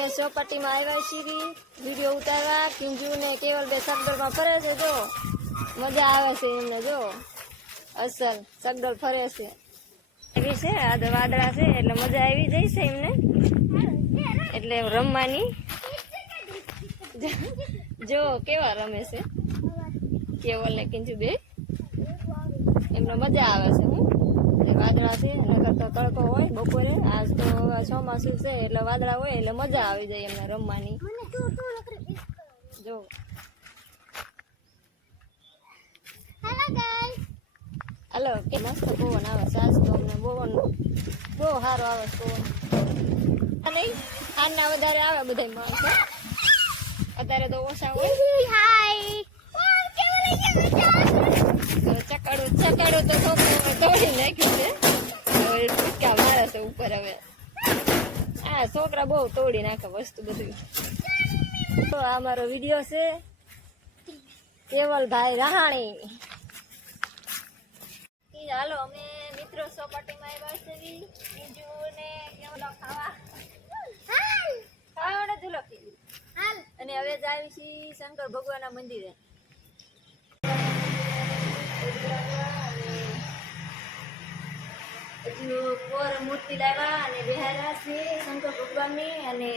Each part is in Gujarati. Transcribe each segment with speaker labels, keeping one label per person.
Speaker 1: અમે ચોપાટીમાં આવ્યા છીએ, વીડિયો ઉતારવા કિંજુ ને કેવલ બે સગડોળમાં ફરે છે, જો. મજા આવે છે એમને, જો. અસલ સગડોળ ફરે છે. એવી છે, આ તો વાદળા છે, એટલે મજા આવી જાય છે એમને. એટલે રમવાની. જો, કેવા રમે છે? કેવલ ને કિંજુ બે. એમને મજા આવે છે, હું. એ વાદળા છે નકર તો તડકો હોય બપોરે. આજ તો ચોમાસું છે એટલે વાદળા હોય એટલે મજા આવી જાય એમને રમવાની. જો. હલો કે મસ્ત પવન આવે સાસ તો અમને પવન બહુ સારો આવે છે પવન. નહીં હારના વધારે આવે બધા માણસો. અત્યારે તો ઓછા હોય. ચકાડો ચકાડો તો તોડી નાખ્યું છે હવે ટૂંકા મારે છે ઉપર હવે આ છોકરા બહુ તોડી નાખે વસ્તુ બધું. તો આ મારો વીડિયો છે. કેવલભાઈ રહાણી. ઈ હાલો અમે મિત્રો સોપાટીમાં આવ્યા છે બીજું ને કેવલો ખાવા? ખાવા ઝૂલો અને હવે જાય છીએ શંકર ભગવાનના મંદિરે. મૂર્તિ લાવ્યા અને બેહાર્યા છે શંકર ભગવાનની અને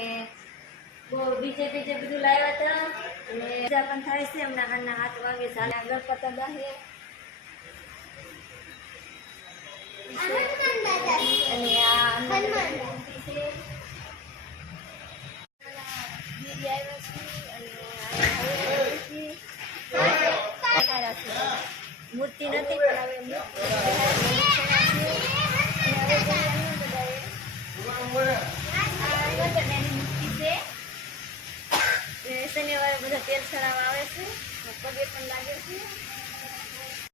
Speaker 1: બહુ બીજે બીજે બધું લાવ્યા હતા અને પૂજા પણ થાય છે હમણાં હાલના હાથ વાગે છે અને આગળ પતંગા છે અને આ અંદર મૂર્તિ છે બીજી આવ્યા છે અને આ આવ્યા છે. બેહાર્યા છે. મૂર્તિ નથી પણ હવે મૂર્તિ શનિવારે બધા તેલ ચડાવવા આવે છે. પગે પણ લાગે છે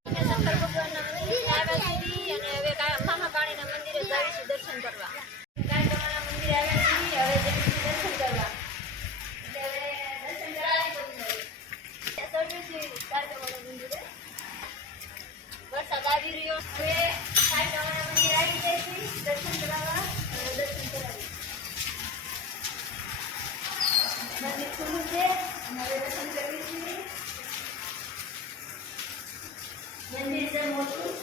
Speaker 1: અમે શંકર ભગવાનના મંદિરે આવ્યા છીએ અને હવે કા- મહાકાળીના મંદિરે જઈશું દર્શન કરવા કાળીમાના મંદિરે આવ્યા છીએ હવે જઈશું દર્શન કરવા એટલે હવે દર્શન કરાવી બધું સર્વે છીએ કાળીમાના મંદિરે વરસાદ આવી રહ્યો હવે કાળીમાના મંદિરે આવી જઈશું દર્શન કરાવવા અને દર્શન કરાવી મંદિર ખુલ્લું છે અને હવે દર્શન કરવી છીએ છે મોટું.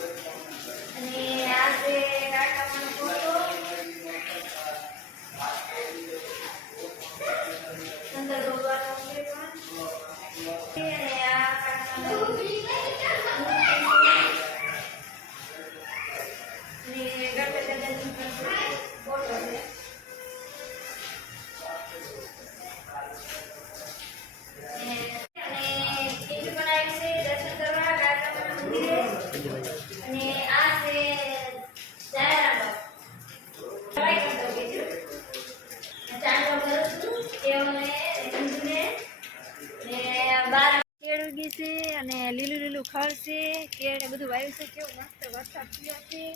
Speaker 1: અને આ છે કાકામાનો ફોટો. શંકર ભગવાનનો મંદિર પણ. કેળ ઉગી છે અને લીલું લીલું ખડ છે, કેળ બધું વાયુ છે, કેવું મસ્ત વરસાદ થયો છે.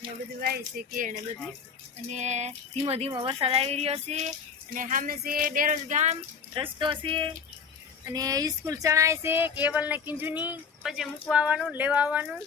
Speaker 1: અને બધું વાયુ છે, કેળ ને બધું. અને ધીમો ધીમો વરસાદ આવી રહ્યો છે. અને સામે છે ડેરોજ ગામ, રસ્તો છે. અને સ્કૂલ ચણાય છે કેવલ ને કિંજુની. પછી મૂકવા આવવાનું, લેવા આવવાનું.